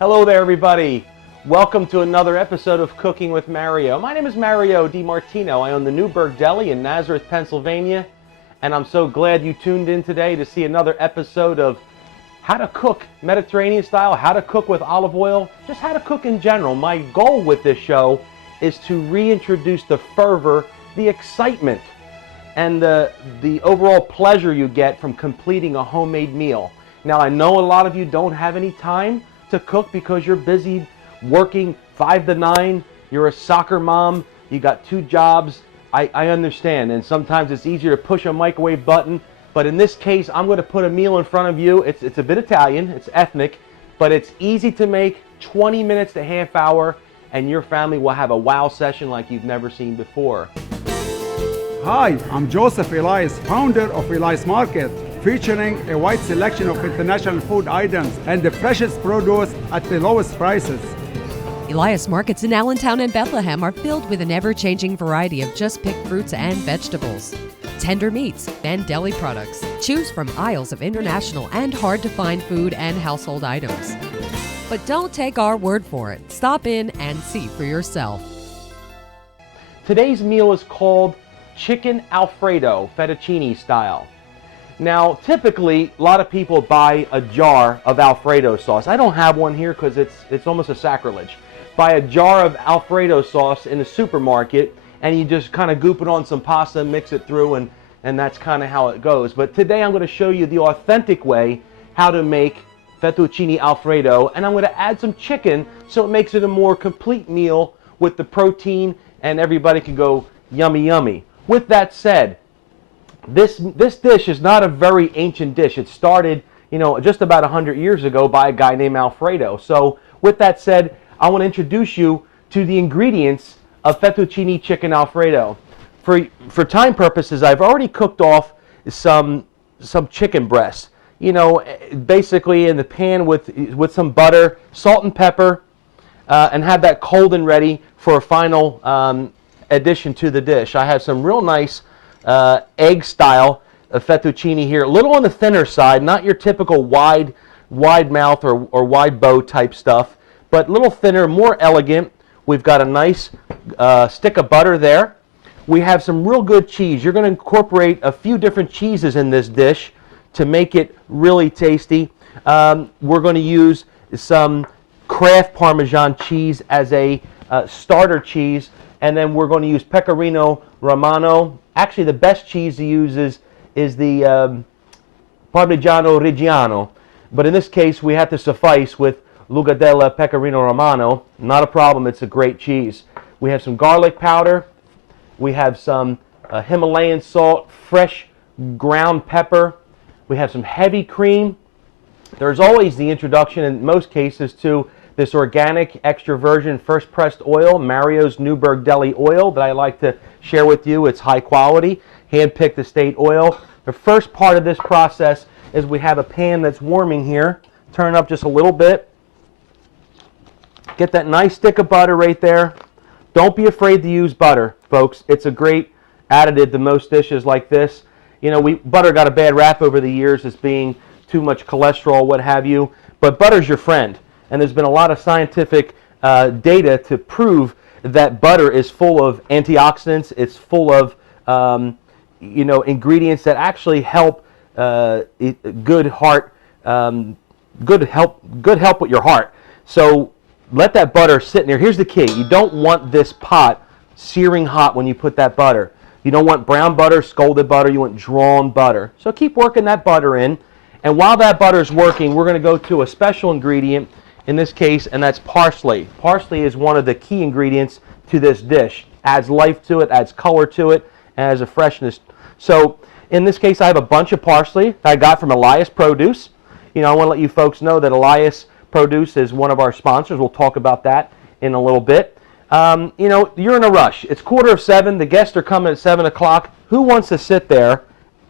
Hello there, everybody. Welcome to another episode of Cooking with Mario. My name is Mario DiMartino. I own the Newburgh Deli in Nazareth, Pennsylvania, and I'm so glad you tuned in today to see another episode of how to cook Mediterranean style, how to cook with olive oil, just how to cook in general. My goal with this show is to reintroduce the fervor, the excitement, and the overall pleasure you get from completing a homemade meal. Now, I know a lot of you don't have any time to cook because you're busy working 5 to 9, you're a soccer mom, you got 2 jobs. I understand, and sometimes it's easier to push a microwave button, but in this case, I'm going to put a meal in front of you. It's a bit Italian, it's ethnic, but it's easy to make, 20 minutes to half hour, and your family will have a wow session like you've never seen before. Hi, I'm Joseph Elias, founder of Elias Market, featuring a wide selection of international food items and the freshest produce at the lowest prices. Elias Markets in Allentown and Bethlehem are filled with an ever-changing variety of just-picked fruits and vegetables, tender meats, and deli products. Choose from aisles of international and hard-to-find food and household items. But don't take our word for it. Stop in and see for yourself. Today's meal is called Chicken Alfredo, fettuccine style. Now, typically, a lot of people buy a jar of Alfredo sauce. I don't have one here because it's almost a sacrilege. Buy a jar of Alfredo sauce in the supermarket, and you just kind of goop it on some pasta, mix it through, and that's kind of how it goes. But today I'm going to show you the authentic way how to make fettuccine Alfredo, and I'm going to add some chicken so it makes it a more complete meal with the protein, and everybody can go yummy, yummy. With that said, this dish is not a very ancient dish. It started, just about 100 years ago by a guy named Alfredo. So with that said, I want to introduce you to the ingredients of fettuccine chicken Alfredo. For time purposes, I've already cooked off some chicken breasts. Basically in the pan with some butter, salt and pepper, and have that cold and ready for a final addition to the dish. I have some real nice egg style of fettuccine here, a little on the thinner side, not your typical wide mouth or wide bow type stuff, but a little thinner, more elegant. We've got a nice stick of butter there. We have some real good cheese. You're going to incorporate a few different cheeses in this dish to make it really tasty. We're going to use some Kraft Parmesan cheese as a starter cheese, and then we're going to use Pecorino Romano. Actually, the best cheese to use is the Parmigiano Reggiano, but in this case, we have to suffice with Lugadella Pecorino Romano. Not a problem, it's a great cheese. We have some garlic powder. We have some Himalayan salt, fresh ground pepper. We have some heavy cream. There's always the introduction, in most cases, to this organic extra virgin first pressed oil, Mario's Newburgh Deli oil, that I like to share with you. It's high quality, hand-picked estate oil. The first part of this process is we have a pan that's warming here. Turn up just a little bit. Get that nice stick of butter right there. Don't be afraid to use butter, folks. It's a great additive to most dishes like this. Butter got a bad rap over the years as being too much cholesterol, what have you, but butter's your friend. And there's been a lot of scientific data to prove that butter is full of antioxidants. It's full of ingredients that actually help good health with your heart. So let that butter sit in there. Here's the key: you don't want this pot searing hot when you put that butter. You don't want brown butter, scalded butter. You want drawn butter. So keep working that butter in. And while that butter is working, we're going to go to a special ingredient in this case, and that's parsley. Parsley is one of the key ingredients to this dish. Adds life to it, adds color to it, and adds a freshness. So in this case, I have a bunch of parsley that I got from Elias Produce. I want to let you folks know that Elias Produce is one of our sponsors. We'll talk about that in a little bit. You're in a rush. It's 6:45. The guests are coming at 7 o'clock. Who wants to sit there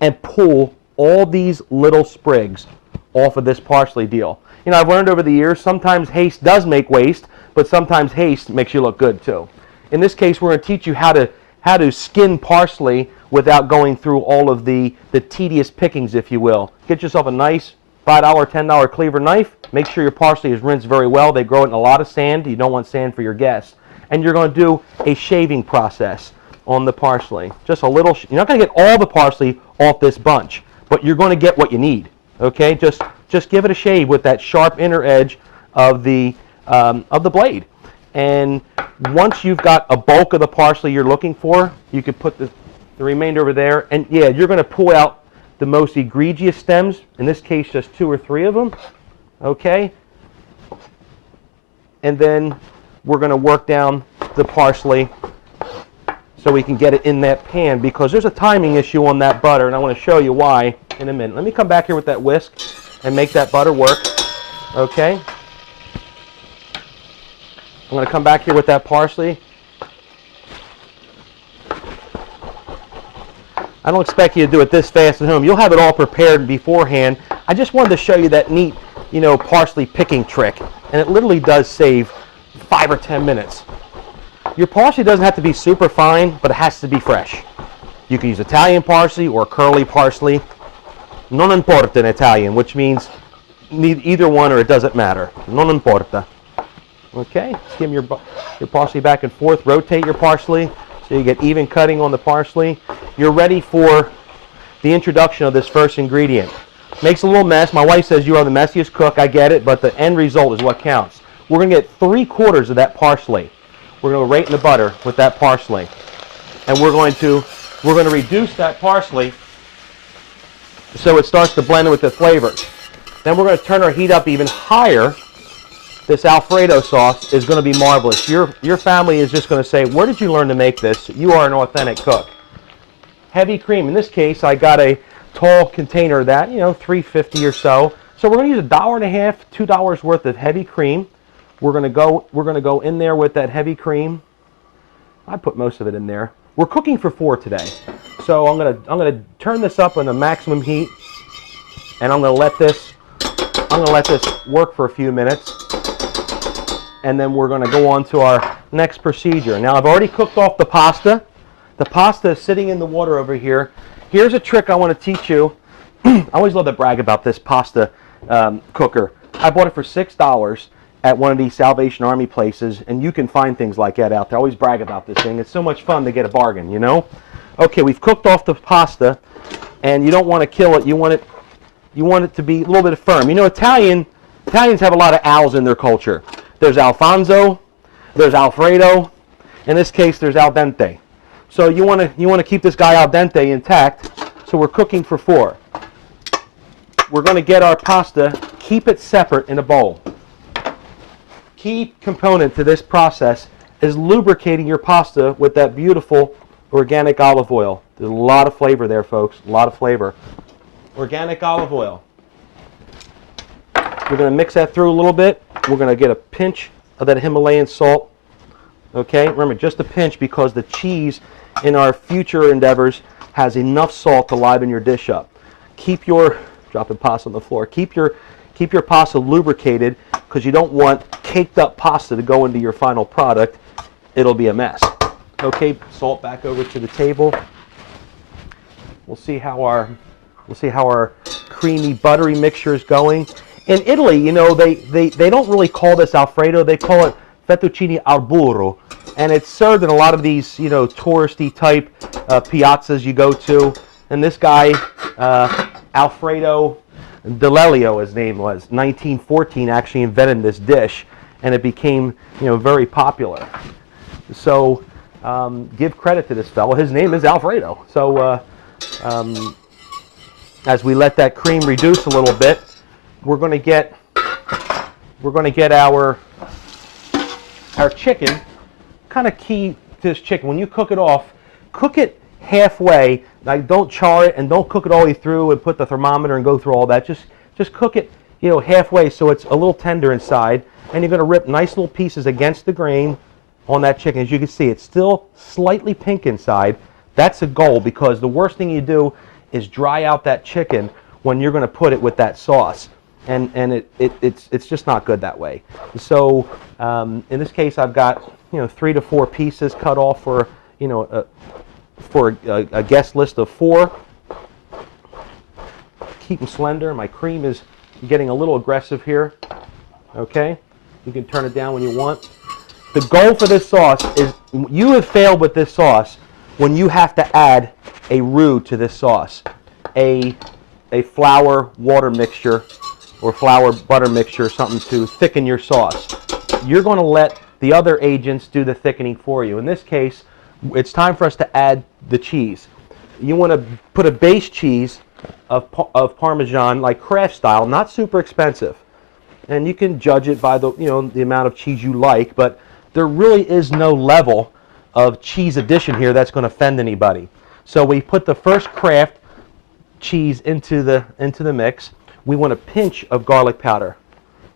and pull all these little sprigs off of this parsley deal? I've learned over the years, sometimes haste does make waste, but sometimes haste makes you look good too. In this case, we're going to teach you how to skin parsley without going through all of the tedious pickings, if you will. Get yourself a nice $5, $10 cleaver knife. Make sure your parsley is rinsed very well. They grow it in a lot of sand. You don't want sand for your guests. And you're going to do a shaving process on the parsley. Just a little. You're not going to get all the parsley off this bunch, but you're going to get what you need. Okay, just give it a shave with that sharp inner edge of the blade. And once you've got a bulk of the parsley you're looking for, you could put the remainder over there. And yeah, you're going to pull out the most egregious stems. In this case, just 2 or 3 of them. Okay. And then we're going to work down the parsley so we can get it in that pan, because there's a timing issue on that butter, and I want to show you why in a minute. Let me come back here with that whisk and make that butter work. Okay. I'm going to come back here with that parsley. I don't expect you to do it this fast at home. You'll have it all prepared beforehand. I just wanted to show you that neat, parsley picking trick, and it literally does save 5 or 10 minutes. Your parsley doesn't have to be super fine, but it has to be fresh. You can use Italian parsley or curly parsley. Non importa in Italian, which means either one, or it doesn't matter. Non importa. Okay, skim your parsley back and forth. Rotate your parsley so you get even cutting on the parsley. You're ready for the introduction of this first ingredient. Makes a little mess. My wife says you are the messiest cook. I get it, but the end result is what counts. We're going to get 3/4 of that parsley. We're going to go right in the butter with that parsley, and we're going to reduce that parsley so it starts to blend with the flavors. Then we're going to turn our heat up even higher. This Alfredo sauce is going to be marvelous. Your family is just going to say, "Where did you learn to make this? You are an authentic cook." Heavy cream. In this case, I got a tall container of that, $3.50 or so. So we're going to use $1.50, $2 worth of heavy cream. We're going to go in there with that heavy cream. I put most of it in there. We're cooking for 4 today, so I'm going to turn this up on the maximum heat, and I'm going to let this work for a few minutes, and then we're going to go on to our next procedure. Now, I've already cooked off the pasta. The pasta is sitting in the water over here. Here's a trick I want to teach you. I always love to brag about this pasta cooker. I bought it for $6 at one of these Salvation Army places, and you can find things like that out there. I always brag about this thing. It's so much fun to get a bargain, Okay, we've cooked off the pasta, and you don't want to kill it. You want it to be a little bit firm. Italians have a lot of Al's in their culture. There's Alfonso, there's Alfredo. In this case, there's al dente. So you want to keep this guy al dente intact. So we're cooking for 4. We're going to get our pasta, keep it separate in a bowl. Key component to this process is lubricating your pasta with that beautiful organic olive oil. There's a lot of flavor there, folks. A lot of flavor. Organic olive oil. We're going to mix that through a little bit. We're going to get a pinch of that Himalayan salt. Okay, remember, just a pinch, because the cheese in our future endeavors has enough salt to liven your dish up. Keep your, dropping pasta on the floor, keep your pasta lubricated, because you don't want caked up pasta to go into your final product. It'll be a mess. Okay, salt back over to the table. We'll see how our creamy, buttery mixture is going. In Italy, they don't really call this Alfredo. They call it fettuccine al burro, and it's served in a lot of these, touristy type piazzas you go to. And this guy, Alfredo D'Alelio, his name was, 1914, actually invented this dish, and it became, very popular. So give credit to this fellow. His name is Alfredo. So as we let that cream reduce a little bit, we're going to get our chicken. Kind of key to this chicken, when you cook it off, cook it halfway. Like, don't char it, and don't cook it all the way through and put the thermometer and go through all that. Just cook it, halfway, so it's a little tender inside. And you're going to rip nice little pieces against the grain on that chicken. As you can see, it's still slightly pink inside. That's a goal, because the worst thing you do is dry out that chicken when you're going to put it with that sauce. And it's just not good that way. So in this case, I've got 3 to 4 pieces cut off for a guest list of 4. Keep them slender. My cream is getting a little aggressive here. Okay, you can turn it down when you want. The goal for this sauce is, you have failed with this sauce when you have to add a roux to this sauce, a flour water mixture or flour butter mixture or something to thicken your sauce. You're going to let the other agents do the thickening for you. In this case, it's time for us to add the cheese. You want to put a base cheese of Parmesan, like Kraft style, not super expensive. And you can judge it by the amount of cheese you like, but there really is no level of cheese addition here that's going to offend anybody. So we put the first Kraft cheese into the mix. We want a pinch of garlic powder,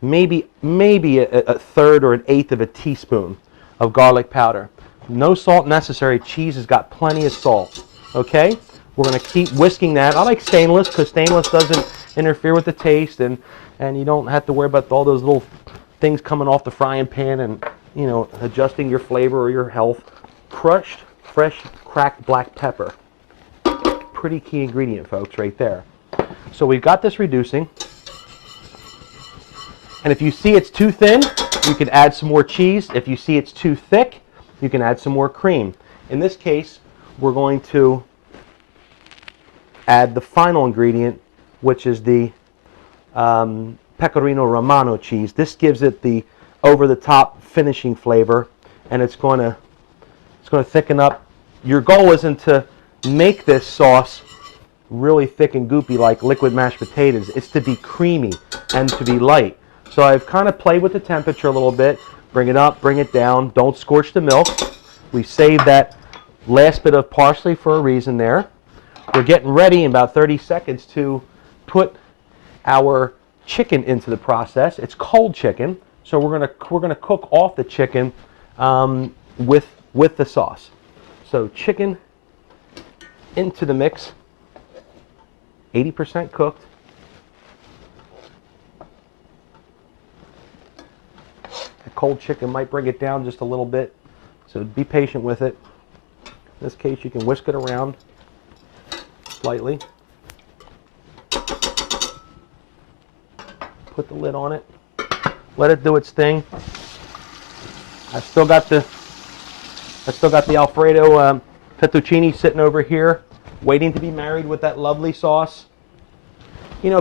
maybe a third or an eighth of a teaspoon of garlic powder. No salt necessary. Cheese has got plenty of salt. Okay, we're going to keep whisking that. I like stainless because stainless doesn't interfere with the taste, and you don't have to worry about all those little things coming off the frying pan and adjusting your flavor or your health. Crushed, fresh, cracked black pepper. Pretty key ingredient, folks, right there. So we've got this reducing. And if you see it's too thin, you can add some more cheese. If you see it's too thick, you can add some more cream. In this case, we're going to add the final ingredient, which is the Pecorino Romano cheese. This gives it the over-the-top finishing flavor, and it's going to thicken up. Your goal isn't to make this sauce really thick and goopy like liquid mashed potatoes. It's to be creamy and to be light. So I've kind of played with the temperature a little bit. Bring it up, bring it down. Don't scorch the milk. We saved that last bit of parsley for a reason there. We're getting ready in about 30 seconds to put our chicken into the process. It's cold chicken, so we're gonna cook off the chicken with the sauce. So chicken into the mix, 80% cooked. The cold chicken might bring it down just a little bit, so be patient with it. In this case, you can whisk it around slightly. Put the lid on it. Let it do its thing. I still got the Alfredo fettuccine sitting over here, waiting to be married with that lovely sauce.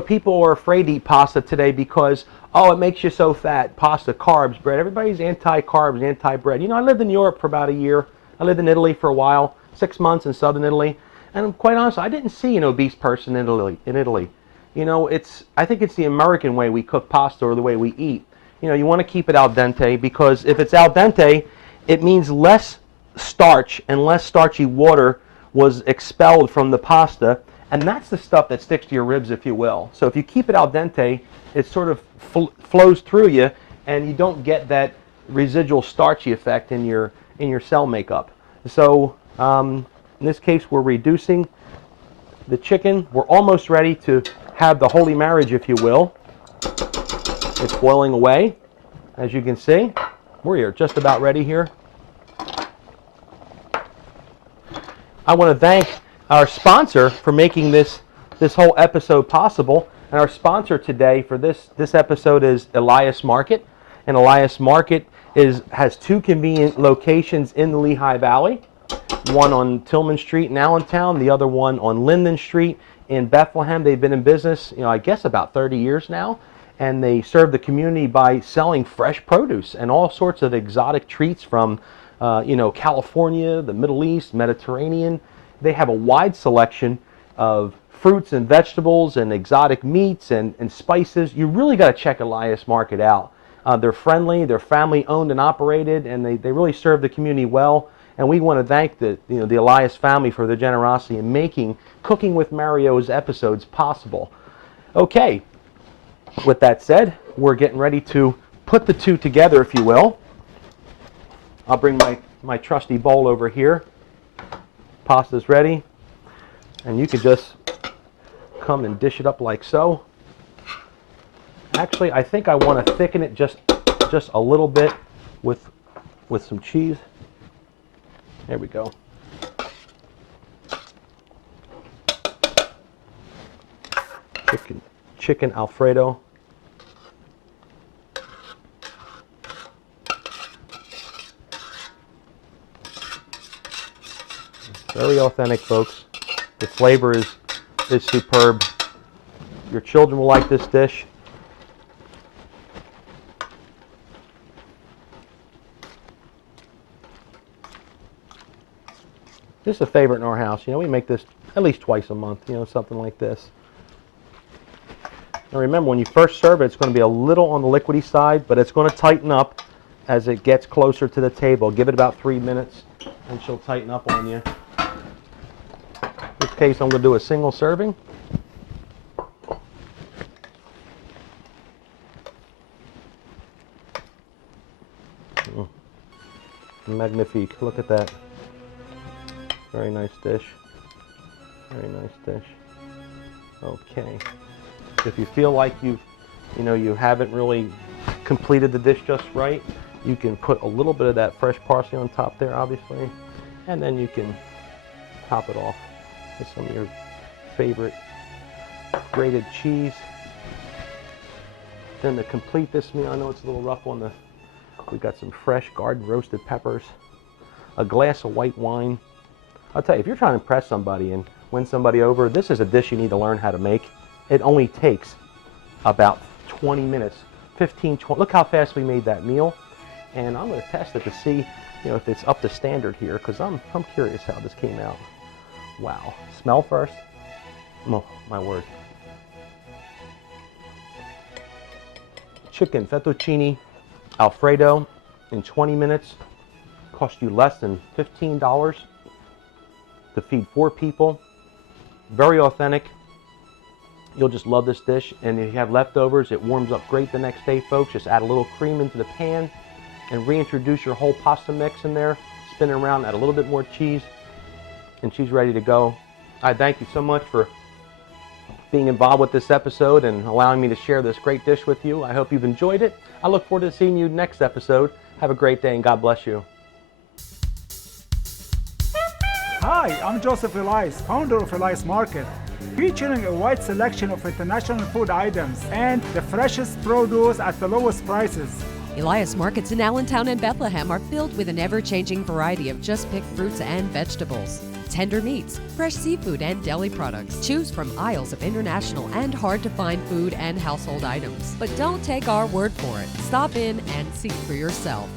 People are afraid to eat pasta today because, it makes you so fat. Pasta, carbs, bread. Everybody's anti-carbs, anti-bread. I lived in Europe for about a year. I lived in Italy for a while, 6 months in southern Italy. And I'm quite honest, I didn't see an obese person in Italy. I think it's the American way we cook pasta or the way we eat. You want to keep it al dente, because if it's al dente, it means less starch and less starchy water was expelled from the pasta, and that's the stuff that sticks to your ribs, if you will. So if you keep it al dente, it sort of flows through you, and you don't get that residual starchy effect in your cell makeup. So in this case, we're reducing the chicken. We're almost ready to have the holy marriage, if you will. It's boiling away, as you can see. We're just about ready here. I want to thank our sponsor for making this whole episode possible. And our sponsor today for this episode is Elias Market. And Elias Market has 2 convenient locations in the Lehigh Valley. One on Tillman Street in Allentown, the other one on Linden Street in Bethlehem. They've been in business, I guess about 30 years now. And they serve the community by selling fresh produce and all sorts of exotic treats from California, the Middle East, Mediterranean. They have a wide selection of fruits and vegetables and exotic meats and spices. You really got to check Elias Market out. They're friendly, they're family owned and operated, and they really serve the community well. And we want to thank the Elias family for their generosity in making Cooking with Mario's episodes possible. Okay, with that said, we're getting ready to put the 2 together, if you will. I'll bring my trusty bowl over here. Pasta's ready. And you could just come and dish it up like so. Actually, I think I want to thicken it just a little bit with some cheese. There we go. Chicken Alfredo. Very authentic, folks. The flavor is superb. Your children will like this dish. This is a favorite in our house. You know, we make this at least twice a month, you know, something like this. Now remember, when you first serve it, it's going to be a little on the liquidy side, but it's going to tighten up as it gets closer to the table. Give it about 3 minutes and she'll tighten up on you. In this case, I'm going to do a single serving. Magnifique. Look at that. Very nice dish. Very nice dish. Okay. If you feel like you haven't really completed the dish just right, you can put a little bit of that fresh parsley on top there, obviously, and then you can top it off with some of your favorite grated cheese. Then to complete this meal, I know it's a little rough on the, we got some fresh garden roasted peppers, a glass of white wine. I'll tell you, if you're trying to impress somebody and win somebody over, this is a dish you need to learn how to make. It only takes about 20 minutes, 15, 20. Look how fast we made that meal. And I'm going to test it to see, if it's up to standard here, because I'm curious how this came out. Wow. Smell first. Oh, my word. Chicken fettuccine Alfredo in 20 minutes. Cost you less than $15 to feed 4 people. Very authentic. You'll just love this dish. And if you have leftovers, it warms up great the next day, folks. Just add a little cream into the pan and reintroduce your whole pasta mix in there. Spin it around, add a little bit more cheese, and she's ready to go. I thank you so much for being involved with this episode and allowing me to share this great dish with you. I hope you've enjoyed it. I look forward to seeing you next episode. Have a great day and God bless you. Hi, I'm Joseph Elias, founder of Elias Market, featuring a wide selection of international food items and the freshest produce at the lowest prices. Elias Markets in Allentown and Bethlehem are filled with an ever-changing variety of just-picked fruits and vegetables, tender meats, fresh seafood, and deli products. Choose from aisles of international and hard-to-find food and household items. But don't take our word for it. Stop in and see for yourself.